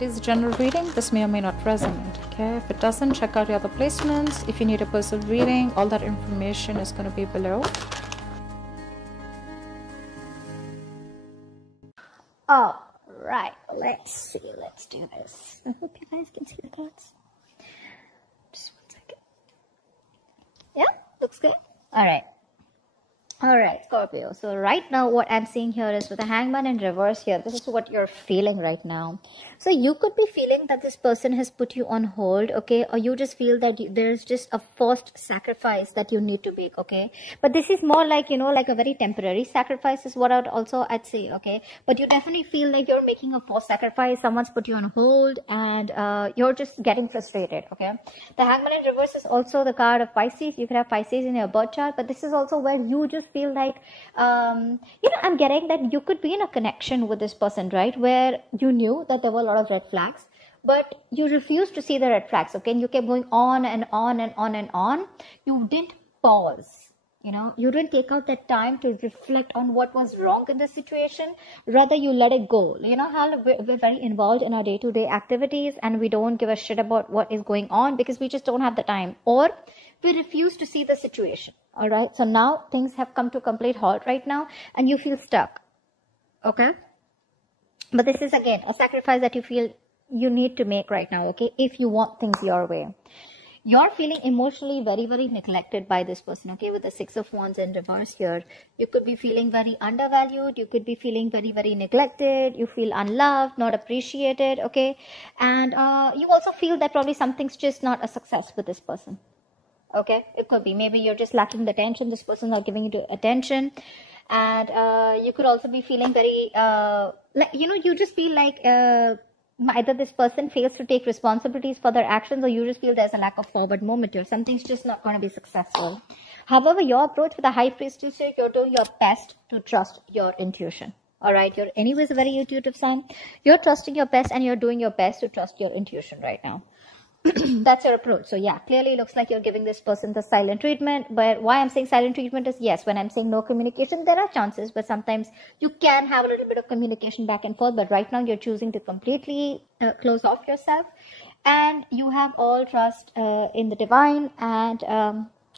It is a general reading. This may or may not resonate. Okay, if it doesn't, check out your other placements. If you need a personal reading, all that information is going to be below. All right, let's see. Let's do this. I hope you guys can see the cards. Just 1 second. Yeah, looks good. All right. All right, Scorpio. So right now what I'm seeing here is with the Hangman in reverse here, this is what you're feeling right now. So you could be feeling that this person has put you on hold, okay? Or you just feel that there's just a forced sacrifice that you need to make, okay? But this is more like, you know, like a very temporary sacrifice is what I'd say, okay? But you definitely feel like you're making a forced sacrifice. Someone's put you on hold and you're just getting frustrated, okay? The Hangman in reverse is also the card of Pisces. You could have Pisces in your birth chart, but this is also where you just feel like, you know, I'm getting that you could be in a connection with this person, right? Where you knew that there were a lot of red flags, but you refused to see the red flags, okay? And you kept going on and on and on and on. You didn't pause, you know, you didn't take out that time to reflect on what was wrong in the situation. Rather, you let it go. You know how we're very involved in our day-to-day activities and we don't give a shit about what is going on because we just don't have the time, or we refuse to see the situation. All right, so now things have come to a complete halt right now and you feel stuck, okay? But this is again a sacrifice that you feel you need to make right now, okay? If you want things your way. You're feeling emotionally very, very neglected by this person, okay? With the Six of Wands in reverse here. You could be feeling very undervalued. You could be feeling very, very neglected. You feel unloved, not appreciated, okay? And you also feel that probably something's just not a success with this person. Okay, it could be. Maybe you're just lacking the attention. This person's not giving you attention. And you could also be feeling very, like, you know, you just feel like either this person fails to take responsibilities for their actions or you just feel there's a lack of forward movement here. Something's just not going to be successful. However, your approach with the High Priestess here, you're doing your best to trust your intuition. All right, you're anyways a very intuitive sign. You're trusting your best and you're doing your best to trust your intuition right now. That's your approach. So yeah, clearly looks like you're giving this person the silent treatment. But why I'm saying silent treatment is, yes, when I'm saying no communication, there are chances, but sometimes you can have a little bit of communication back and forth. But right now you're choosing to completely close off yourself, and you have all trust in the divine, and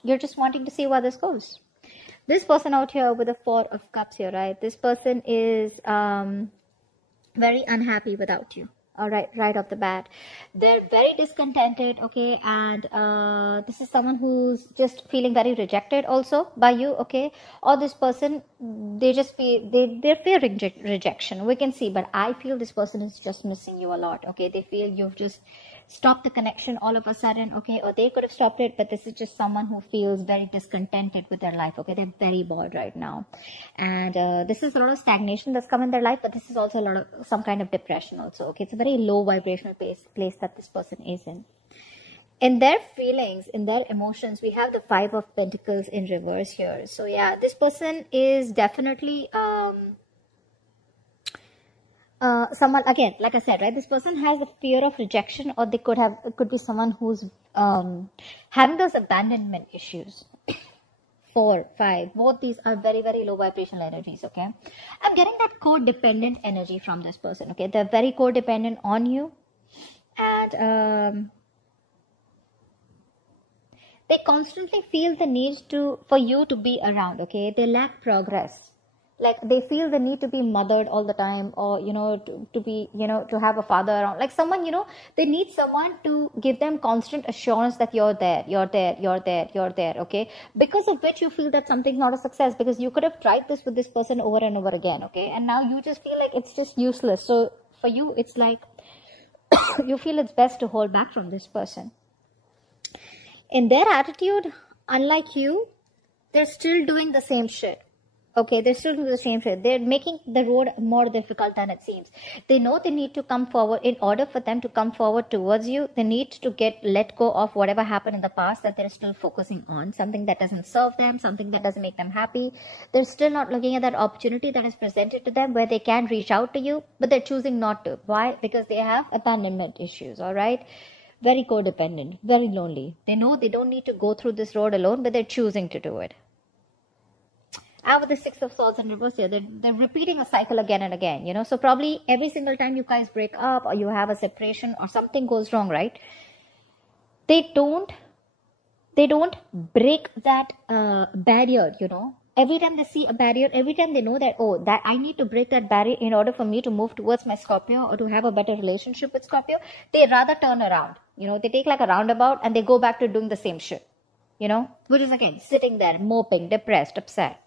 you're just wanting to see where this goes. This person out here with the Four of Cups here, right? This person is very unhappy without you. All right, right off the bat, they're very discontented, okay? And this is someone who's just feeling very rejected also by you, okay? Or this person, they just feel they're fearing rejection, we can see. But I feel this person is just missing you a lot, okay? They feel you've just stopped the connection all of a sudden, okay? Or they could have stopped it, but this is just someone who feels very discontented with their life, okay? They're very bored right now, and this is a lot of stagnation that's come in their life, but this is also a lot of some kind of depression also, okay? It's a very low vibrational place that this person is in. In their feelings, in their emotions, we have the Five of Pentacles in reverse here. So yeah, this person is definitely someone, again, like I said, right, this person has a fear of rejection, or it could be someone who's having those abandonment issues. 4, 5, both these are very, very low vibrational energies, okay? I'm getting that codependent energy from this person, okay? They're very codependent on you, and they constantly feel the need for you to be around, okay? They lack progress. Like, they feel the need to be mothered all the time, or, you know, to be, you know, to have a father around. Like someone, you know, they need someone to give them constant assurance that you're there, you're there, you're there, you're there, okay? Because of which you feel that something's not a success, because you could have tried this with this person over and over again, okay? And now you just feel like it's just useless. So for you, it's like you feel it's best to hold back from this person. In their attitude, unlike you, they're still doing the same shit. Okay, they're still doing the same shit. They're making the road more difficult than it seems. They know they need to come forward. In order for them to come forward towards you, they need to let go of whatever happened in the past that they're still focusing on. Something that doesn't serve them, something that doesn't make them happy. They're still not looking at that opportunity that is presented to them where they can reach out to you, but they're choosing not to. Why? Because they have abandonment issues, all right? Very codependent, very lonely. They know they don't need to go through this road alone, but they're choosing to do it. And with the Six of Swords in reverse here, they're repeating a cycle again and again, you know. So probably every single time you guys break up or you have a separation or something goes wrong, right? They don't break that barrier, you know. Every time they see a barrier, every time they know that, oh, that I need to break that barrier in order for me to move towards my Scorpio or to have a better relationship with Scorpio, they rather turn around, you know. They take like a roundabout and they go back to doing the same shit, you know, which is again sitting there moping, depressed, upset.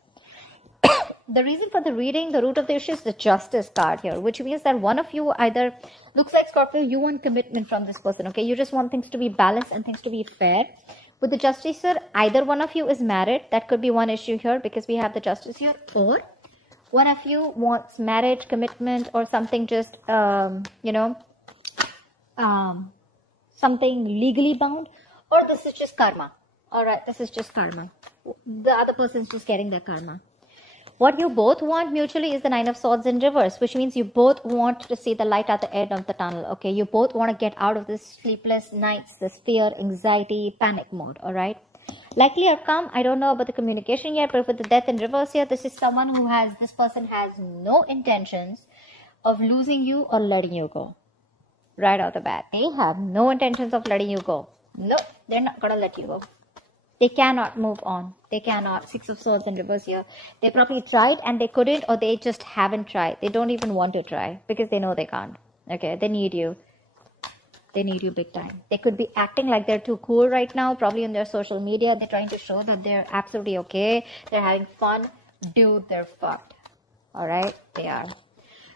The reason for the reading, the root of the issue is the Justice card here, which means that one of you either, looks like Scorpio, you want commitment from this person, okay? You just want things to be balanced and things to be fair. With the Justice here, either one of you is married. That could be one issue here because we have the Justice here. Or one of you wants marriage, commitment, or something just, you know, something legally bound. Or this is just karma. Alright, this is just karma. The other person's just getting their karma. What you both want mutually is the Nine of Swords in reverse, which means you both want to see the light at the end of the tunnel, okay? You both want to get out of this sleepless nights, this fear, anxiety, panic mode, all right? Likely outcome, I don't know about the communication yet, but with the Death in reverse here, this is someone who has, this person has no intentions of losing you or letting you go. Right out the bat. They have no intentions of letting you go. No, they're not going to let you go. They cannot move on. They cannot. Six of Swords in reverse here. They probably tried and they couldn't, or they just haven't tried. They don't even want to try because they know they can't. Okay, they need you. They need you big time. They could be acting like they're too cool right now, probably on their social media. They're trying to show that they're absolutely okay. They're having fun. Dude, they're fucked. Alright, they are.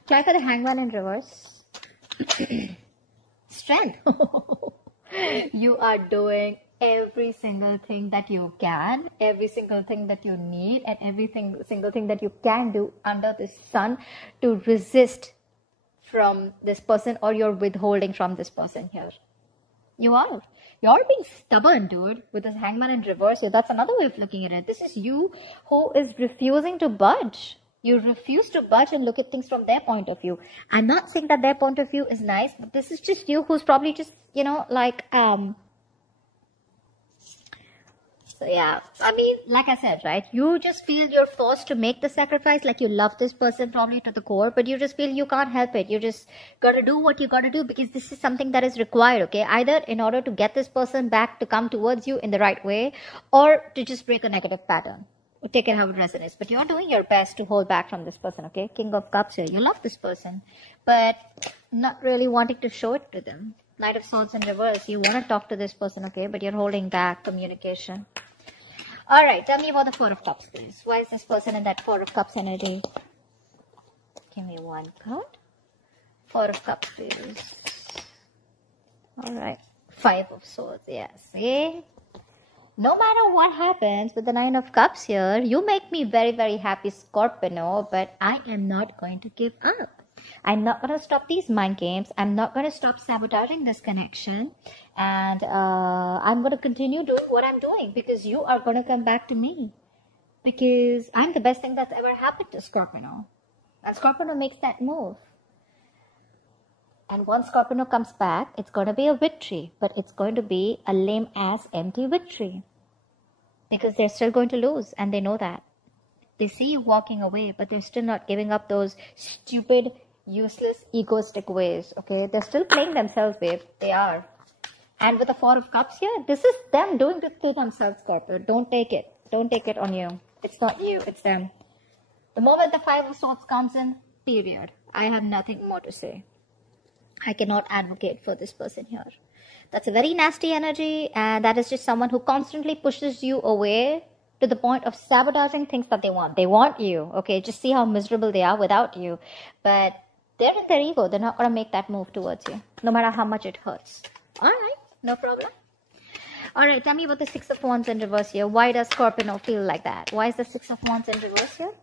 Try for the Hangman in reverse. Strength. You are doing every single thing that you can, every single thing that you need, and single thing that you can do under the sun to resist from this person, or you're withholding from this person here. You are. You're being stubborn, dude, with this Hangman in reverse here. That's another way of looking at it. This is you who is refusing to budge. You refuse to budge and look at things from their point of view. I'm not saying that their point of view is nice, but this is just you who's probably just, you know, like, so yeah, I mean, like I said, right, you just feel you're forced to make the sacrifice, like you love this person probably to the core, but you just feel you can't help it. You just got to do what you got to do because this is something that is required, okay? Either in order to get this person back to come towards you in the right way, or to just break a negative pattern. Take it how it resonates. But you're doing your best to hold back from this person, okay? King of Cups here. You love this person, but not really wanting to show it to them. Knight of Swords in reverse. You want to talk to this person, okay? But you're holding back communication. Alright, tell me about the Four of Cups, please. Why is this person in that Four of Cups energy? Give me one card. Four of Cups, please. Alright. Five of Swords, yes. See? No matter what happens with the Nine of Cups here, you make me very, very happy, Scorpio, but I am not going to give up. I'm not going to stop these mind games. I'm not going to stop sabotaging this connection. And I'm going to continue doing what I'm doing because you are going to come back to me. Because I'm the best thing that's ever happened to Scorpio. And Scorpio makes that move. And once Scorpio comes back, it's going to be a victory. But it's going to be a lame-ass empty victory. Because they're still going to lose. And they know that. They see you walking away, but they're still not giving up those stupid, useless, egoistic ways, okay? They're still playing themselves, babe. They are. And with the Four of Cups here, this is them doing this to themselves, Scorpio. Don't take it. Don't take it on you. It's not you, it's them. The moment the Five of Swords comes in, period. I have nothing more to say. I cannot advocate for this person here. That's a very nasty energy, and that is just someone who constantly pushes you away to the point of sabotaging things that they want. They want you, okay? Just see how miserable they are without you. But they're in their ego. They're not going to make that move towards you, no matter how much it hurts. All right, no problem. All right, tell me about the Six of Wands in reverse here. Why does Scorpio feel like that? Why is the Six of Wands in reverse here?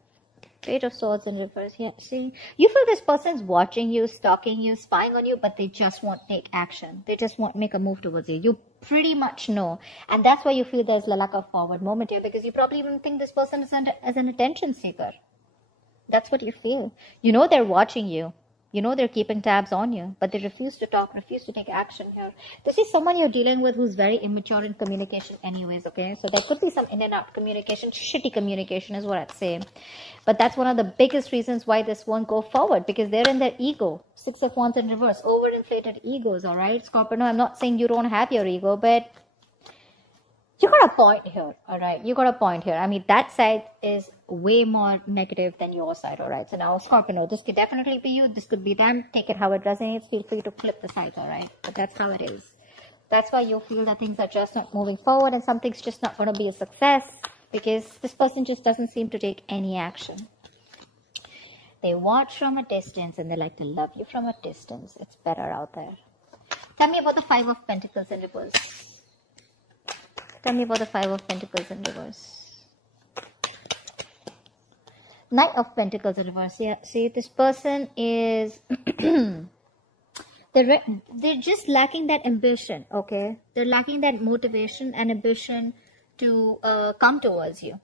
Page of Swords in reverse. Yeah, see, you feel this person's watching you, stalking you, spying on you, but they just won't take action. They just won't make a move towards you. You pretty much know, and that's why you feel there's a lack of forward moment here, because you probably even think this person is as an attention seeker. That's what you feel. You know they're watching you. You know they're keeping tabs on you, but they refuse to talk, refuse to take action here. This is someone you're dealing with who's very immature in communication anyways, okay? So there could be some in and out communication, shitty communication is what I'd say. But that's one of the biggest reasons why this won't go forward, because they're in their ego. 6 of Wands in reverse, overinflated egos, all right? Scorpio, no, I'm not saying you don't have your ego, but you got a point here, all right? You got a point here. I mean, that side is way more negative than your side, all right? So now, Scorpio, this could definitely be you. This could be them. Take it how it resonates. Feel free to flip the sides, all right? But that's how it is. That's why you feel that things are just not moving forward and something's just not going to be a success, because this person just doesn't seem to take any action. They watch from a distance and they like to love you from a distance. It's better out there. Tell me about the 5 of Pentacles in reverse. Tell me about the 5 of Pentacles in reverse. Knight of Pentacles in reverse. Yeah, see, this person is they're just lacking that ambition, okay? They're lacking that motivation and ambition to come towards you.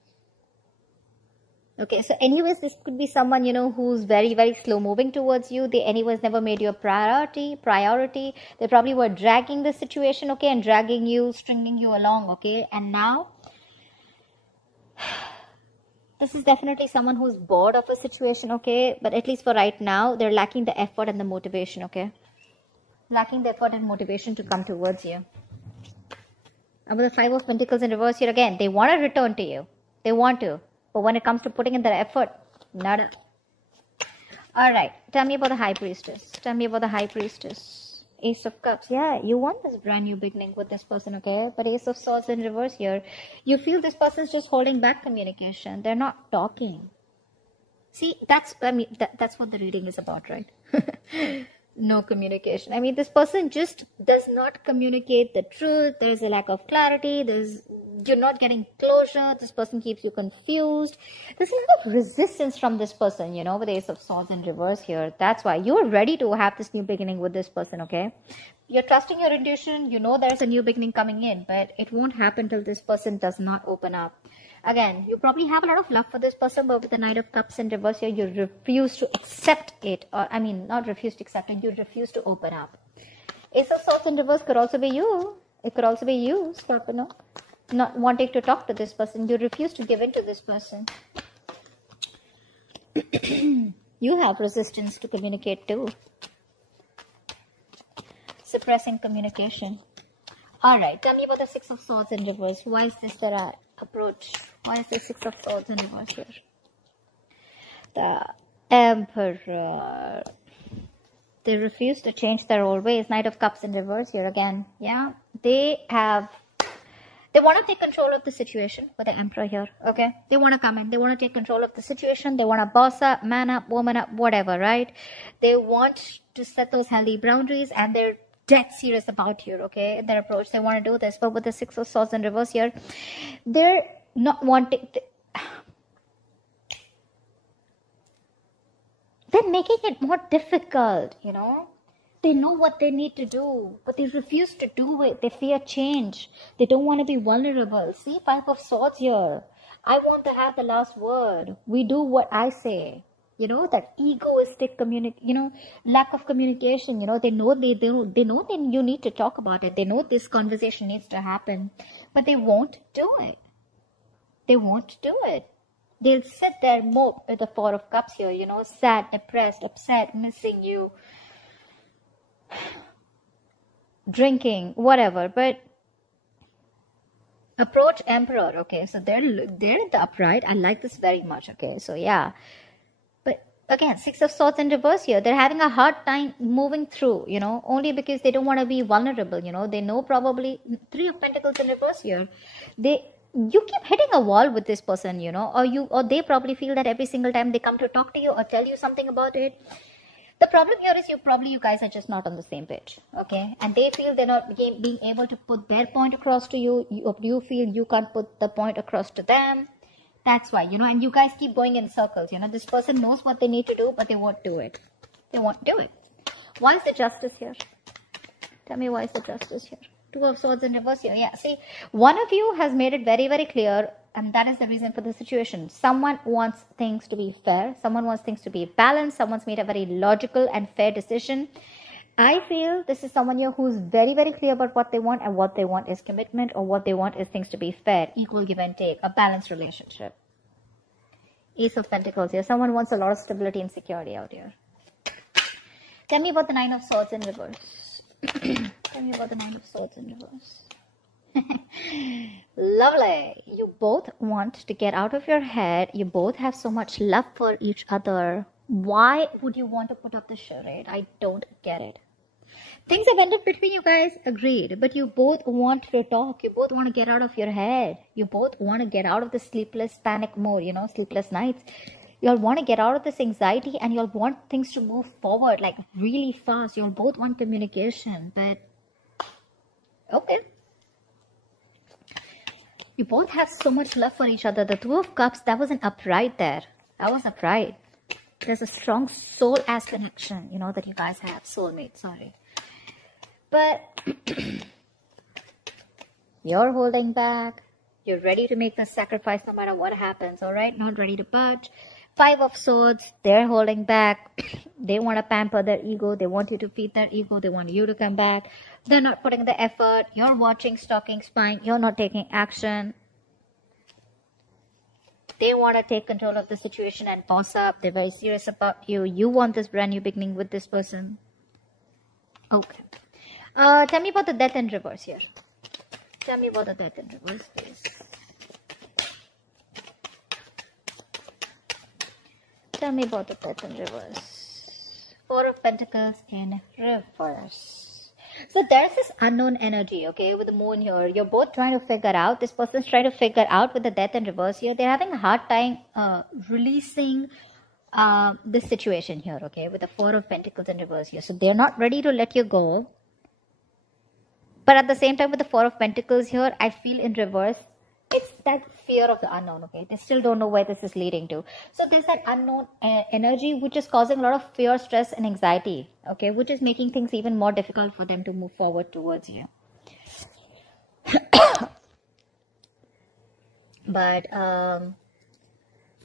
Okay, so anyways, this could be someone, you know, who's very, very slow moving towards you. They anyways never made you a priority. They probably were dragging the situation, okay, and dragging you, stringing you along, okay. And now, this is definitely someone who's bored of a situation, okay. But at least for right now, they're lacking the effort and the motivation, okay. Lacking the effort and motivation to come towards you. And with the 5 of Pentacles in reverse here again, they want to return to you. They want to. But when it comes to putting in their effort, nada. Alright, tell me about the High Priestess. Tell me about the High Priestess. Ace of Cups. Yeah, you want this brand new beginning with this person, okay? But Ace of Swords in reverse here. You feel this person's just holding back communication. They're not talking. See, that's what the reading is about, right? No communication. I mean, this person just does not communicate the truth. There's a lack of clarity. You're not getting closure. This person keeps you confused. There's a lot of resistance from this person, you know, with the Ace of Swords in reverse here. That's why you're ready to have this new beginning with this person, okay? You're trusting your intuition. You know there's a new beginning coming in, but it won't happen till this person does not open up. Again, you probably have a lot of love for this person, but with the Knight of Cups in reverse here, you refuse to accept it. Or, I mean, not refuse to accept it, you refuse to open up. Ace of Swords in reverse could also be you. It could also be you, Scorpio. Not wanting to talk to this person. You refuse to give in to this person. You have resistance to communicate too. Suppressing communication. Alright, tell me about the 6 of Swords in reverse. Why is this their approach? Why is the 6 of Swords in reverse here? The Emperor. They refuse to change their old ways. Knight of Cups in reverse here again. Yeah, they want to take control of the situation with the Emperor here, okay? They want to come in. They want to take control of the situation. They want to boss up, man up, woman up, whatever, right? They want to set those healthy boundaries, and they're dead serious about here, okay? In their approach, they want to do this. But with the 6 of Swords in reverse here, they're not wanting... They're making it more difficult, you know? They know what they need to do, but they refuse to do it. They fear change. They don't want to be vulnerable. See, 5 of Swords here. I want to have the last word. We do what I say. You know, that egoistic lack of communication. You know, they know you need to talk about it. They know this conversation needs to happen, but they won't do it. They won't do it. They'll sit there, mope with the 4 of Cups here, you know, sad, depressed, upset, missing you, drinking, whatever. But approach Emperor, okay? So they're in the upright. I like this very much, okay? So yeah. But again, 6 of Swords in reverse here. They're having a hard time moving through, you know, only because they don't want to be vulnerable, you know. They know probably 3 of Pentacles in reverse here. You keep hitting a wall with this person, you know, or they probably feel that every single time they come to talk to you or tell you something about it. The problem here is you guys are just not on the same page, okay? And they feel they're not being able to put their point across to you. You feel you can't put the point across to them. That's why, you know, and you guys keep going in circles, you know. This person knows what they need to do, but they won't do it. They won't do it. Why is the Justice here? Tell me, why is the Justice here? 2 of Swords in reverse here. Yeah, see, one of you has made it very, very clear and that is the reason for the situation. Someone wants things to be fair. Someone wants things to be balanced. Someone's made a very logical and fair decision. I feel this is someone here who's very, very clear about what they want, and what they want is commitment, or what they want is things to be fair, equal give and take, a balanced relationship. Ace of Pentacles here. Someone wants a lot of stability and security out here. Tell me about the Nine of Swords in reverse. Tell me about the Nine of Swords in reverse. Lovely. You both want to get out of your head. You both have so much love for each other. Why would you want to put up the charade? I don't get it. Things have ended between you guys, agreed. But you both want to talk. You both want to get out of your head. You both want to get out of the sleepless panic mode, you know, sleepless nights. You'll want to get out of this anxiety, and you'll want things to move forward like really fast. You'll both want communication, but okay. You both have so much love for each other. The Two of Cups, that wasn't upright there. That was upright. There's a strong soul-ass connection, you know, that you guys have. Soulmate, sorry. But you're holding back. You're ready to make the sacrifice no matter what happens, all right? Not ready to budge. Five of Swords, they're holding back. They want to pamper their ego. They want you to feed their ego. They want you to come back. They're not putting the effort. You're watching, stalking, spying. You're not taking action. They want to take control of the situation and boss up. They're very serious about you. You want this brand new beginning with this person. Okay. Tell me about the Death in reverse here. Tell me about the Death in reverse, please. Tell me about the Death in reverse. Four of Pentacles in reverse. So there's this unknown energy, okay, with the moon here. You're both trying to figure out. This person's trying to figure out with the Death in reverse here. They're having a hard time releasing this situation here, okay, with the Four of Pentacles in reverse here. So they're not ready to let you go. But at the same time, with the Four of Pentacles here, I feel in reverse, it's that fear of the unknown, okay? They still don't know where this is leading to. So there's that unknown energy which is causing a lot of fear, stress, and anxiety, okay? Which is making things even more difficult for them to move forward towards you. But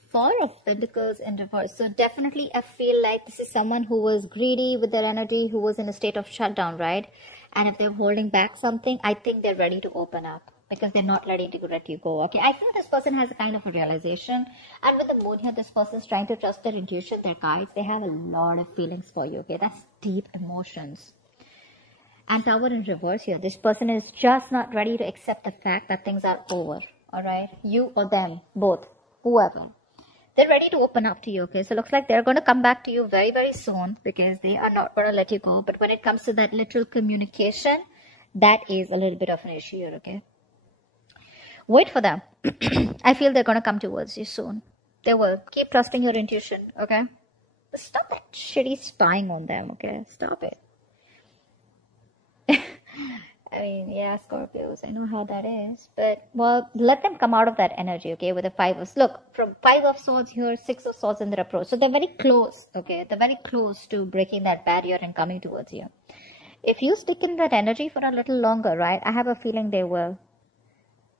Four of Pentacles in reverse. So definitely I feel like this is someone who was greedy with their energy, who was in a state of shutdown, right? And if they're holding back something, I think they're ready to open up. Because they're not ready to let you go. Okay, I feel this person has a kind of a realization. And with the moon here, this person is trying to trust their intuition, their guides. They have a lot of feelings for you. Okay, that's deep emotions. And Tower in reverse here. This person is just not ready to accept the fact that things are over. Alright, you or them, both, whoever. They're ready to open up to you. Okay, so looks like they're going to come back to you very, very soon. Because they are not going to let you go. But when it comes to that literal communication, that is a little bit of an issue here. Okay. Wait for them. I feel they're going to come towards you soon. They will. Keep trusting your intuition, okay? But stop that shitty spying on them, okay? Stop it. I mean, yeah, Scorpios, I know how that is. But, well, let them come out of that energy, okay? With the Five of... Look, from Five of Swords here, Six of Swords in their approach. So they're very close, okay? They're very close to breaking that barrier and coming towards you. If you stick in that energy for a little longer, right? I have a feeling they will.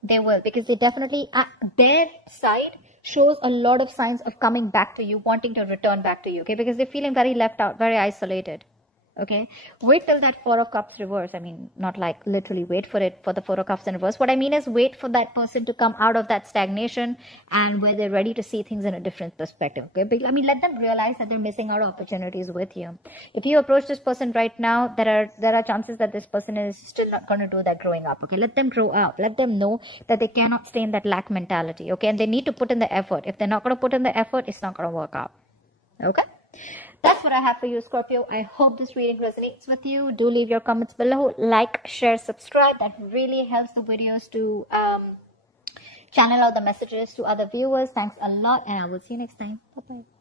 They will, because they definitely, their side shows a lot of signs of coming back to you, wanting to return back to you, okay? Because they're feeling very left out, very isolated, okay? Wait till that Four of Cups reverse. I mean, not like literally wait for it, for the Four of Cups in reverse. What I mean is wait for that person to come out of that stagnation and where they're ready to see things in a different perspective, okay? But, I mean, let them realize that they're missing out on opportunities with you. If you approach this person right now, there are chances that this person is still not going to do that growing up, okay? Let them grow up. Let them know that they cannot stay in that lack mentality, okay? And they need to put in the effort. If they're not going to put in the effort, it's not going to work out, okay? That's what I have for you, Scorpio. I hope this reading resonates with you. Do leave your comments below. Like, share, subscribe. That really helps the videos to channel out the messages to other viewers. Thanks a lot, and I will see you next time. Bye-bye.